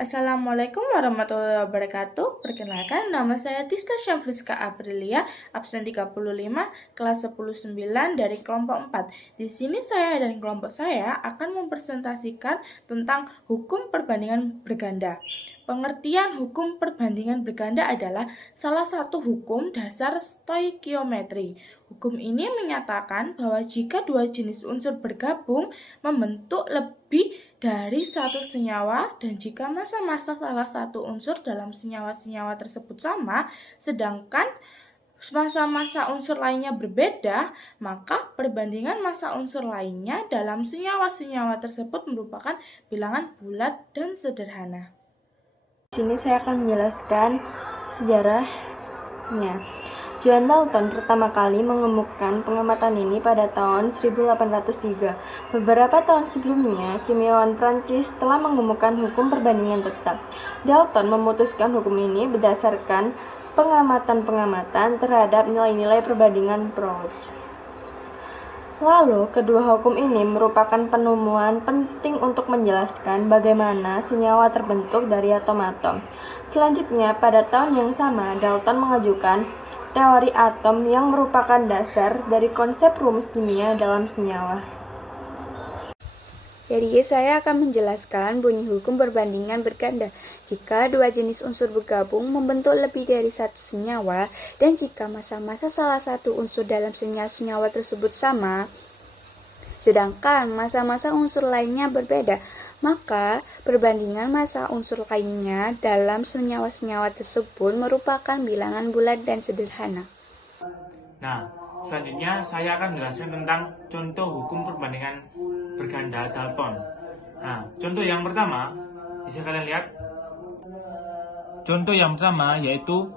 Assalamualaikum warahmatullahi wabarakatuh. Perkenalkan, nama saya Tista Syamfriska Aprilia, absen 35, kelas 109 dari kelompok 4. Di sini saya dan kelompok saya akan mempresentasikan tentang hukum perbandingan berganda. Pengertian hukum perbandingan berganda adalah salah satu hukum dasar stoikiometri. Hukum ini menyatakan bahwa jika dua jenis unsur bergabung membentuk lebih dari satu senyawa, dan jika massa-massa salah satu unsur dalam senyawa-senyawa tersebut sama, sedangkan massa-massa unsur lainnya berbeda, maka perbandingan massa unsur lainnya dalam senyawa-senyawa tersebut merupakan bilangan bulat dan sederhana. Di sini saya akan menjelaskan sejarahnya. John Dalton pertama kali mengemukakan pengamatan ini pada tahun 1803. Beberapa tahun sebelumnya, kimiawan Prancis telah mengemukakan hukum perbandingan tetap. Dalton memutuskan hukum ini berdasarkan pengamatan-pengamatan terhadap nilai-nilai perbandingan Proust. Lalu, kedua hukum ini merupakan penemuan penting untuk menjelaskan bagaimana senyawa terbentuk dari atom-atom. Selanjutnya, pada tahun yang sama, Dalton mengajukan teori atom yang merupakan dasar dari konsep rumus kimia dalam senyawa. Jadi, saya akan menjelaskan bunyi hukum perbandingan berganda. Jika dua jenis unsur bergabung membentuk lebih dari satu senyawa, dan jika massa-massa salah satu unsur dalam senyawa tersebut sama, sedangkan massa-massa unsur lainnya berbeda, maka perbandingan massa unsur lainnya dalam senyawa-senyawa tersebut merupakan bilangan bulat dan sederhana. Nah, selanjutnya saya akan menjelaskan tentang contoh hukum perbandingan berganda Dalton. Nah, contoh yang pertama bisa kalian lihat. Contoh yang pertama yaitu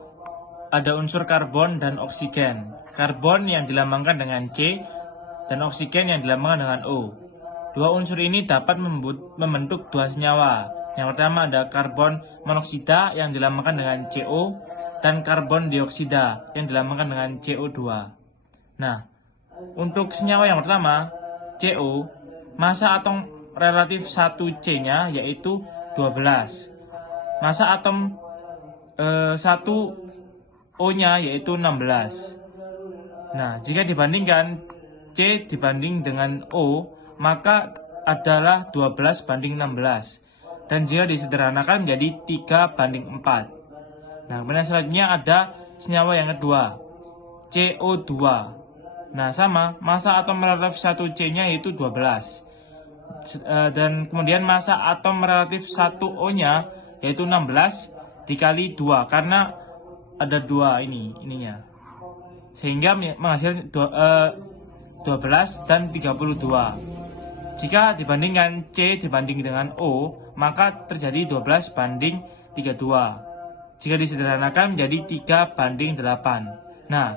ada unsur karbon dan oksigen. Karbon yang dilambangkan dengan C dan oksigen yang dilambangkan dengan O. Dua unsur ini dapat membentuk dua senyawa. Yang pertama ada karbon monoksida yang dilambangkan dengan CO dan karbon dioksida yang dilambangkan dengan CO2. Nah, untuk senyawa yang pertama, CO, massa atom relatif 1C-nya yaitu 12. Massa atom 1O-nya yaitu 16. Nah, jika dibandingkan C dibanding dengan O, maka adalah 12 banding 16. Dan jika disederhanakan menjadi 3 banding 4. Nah, kemudian selanjutnya ada senyawa yang kedua, CO2. Nah, sama, massa atom relatif 1C-nya yaitu 12. Dan kemudian massa atom relatif 1O-nya yaitu 16 dikali 2, karena ada 2 ininya. Sehingga menghasilkan 12 dan 32. Jika dibandingkan C dibanding dengan O, maka terjadi 12 banding 32. Jika disederhanakan menjadi 3 banding 8. Nah,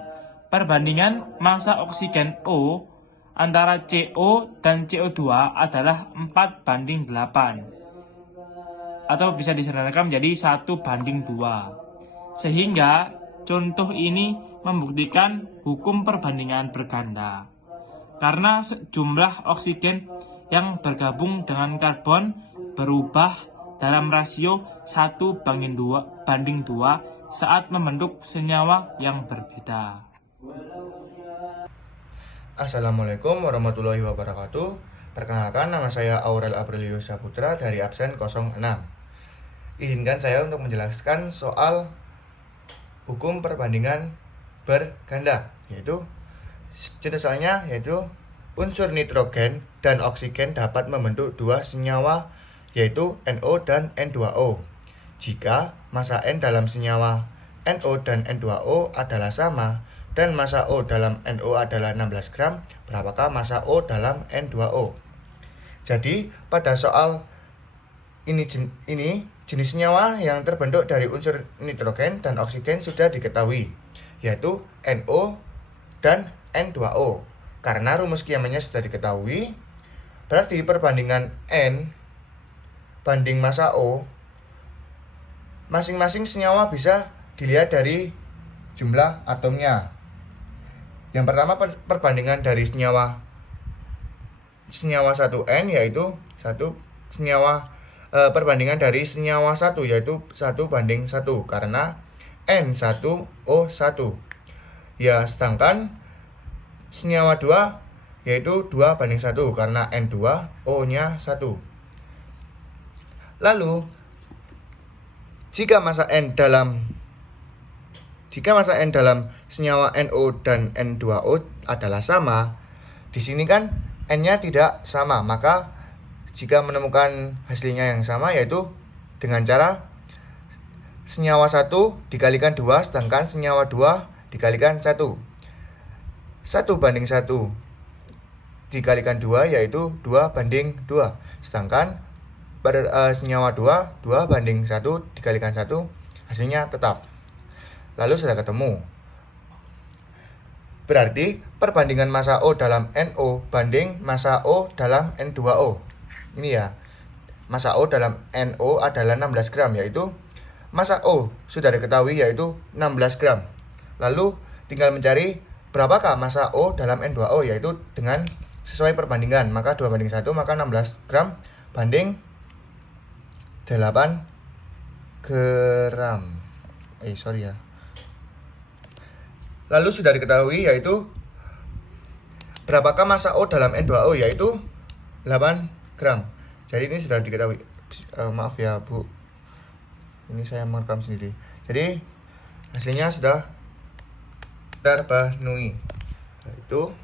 perbandingan massa oksigen O antara CO dan CO2 adalah 4 banding 8. Atau bisa disederhanakan menjadi 1 banding 2. Sehingga contoh ini membuktikan hukum perbandingan berganda. Karena jumlah oksigen yang bergabung dengan karbon berubah dalam rasio 1 banding 2 saat membentuk senyawa yang berbeda. Assalamualaikum warahmatullahi wabarakatuh. Perkenalkan, nama saya Aurel Aprilio Saputra dari absen 06. Izinkan saya untuk menjelaskan soal hukum perbandingan berganda, yaitu contoh soalnya yaitu unsur nitrogen dan oksigen dapat membentuk dua senyawa yaitu NO dan N2O. Jika massa N dalam senyawa NO dan N2O adalah sama dan massa O dalam NO adalah 16 gram, berapakah massa O dalam N2O? Jadi pada soal ini jenis senyawa yang terbentuk dari unsur nitrogen dan oksigen sudah diketahui, yaitu NO dan N2O. Karena rumus kiamanya sudah diketahui, berarti perbandingan N banding massa O, masing-masing senyawa bisa dilihat dari jumlah atomnya. Yang pertama perbandingan dari senyawa 1N yaitu perbandingan dari senyawa 1 yaitu 1 banding 1 karena N1O1. Ya, sedangkan senyawa 2 yaitu 2 banding 1 karena N2O-nya 1. Lalu jika massa N dalam senyawa NO dan N2O adalah sama, di sini kan N-nya tidak sama, maka jika menemukan hasilnya yang sama yaitu dengan cara senyawa 1 dikalikan 2 sedangkan senyawa 2 dikalikan 1. 1 banding 1 dikalikan 2 yaitu 2 banding 2. Sedangkan senyawa 2 banding 1 dikalikan 1 hasilnya tetap. Lalu sudah ketemu. Berarti perbandingan massa O dalam NO banding massa O dalam N2O. Ini ya. Massa O dalam NO adalah 16 gram yaitu massa O sudah diketahui yaitu 16 gram. Lalu tinggal mencari berapakah massa O dalam N2O yaitu dengan sesuai perbandingan. Maka 2 banding 1 maka 16 gram banding 8 gram. Lalu sudah diketahui yaitu berapakah massa O dalam N2O yaitu 8 gram. Jadi ini sudah diketahui. Maaf ya Bu, ini saya merekam sendiri. Jadi hasilnya sudah terpenuhi. Itu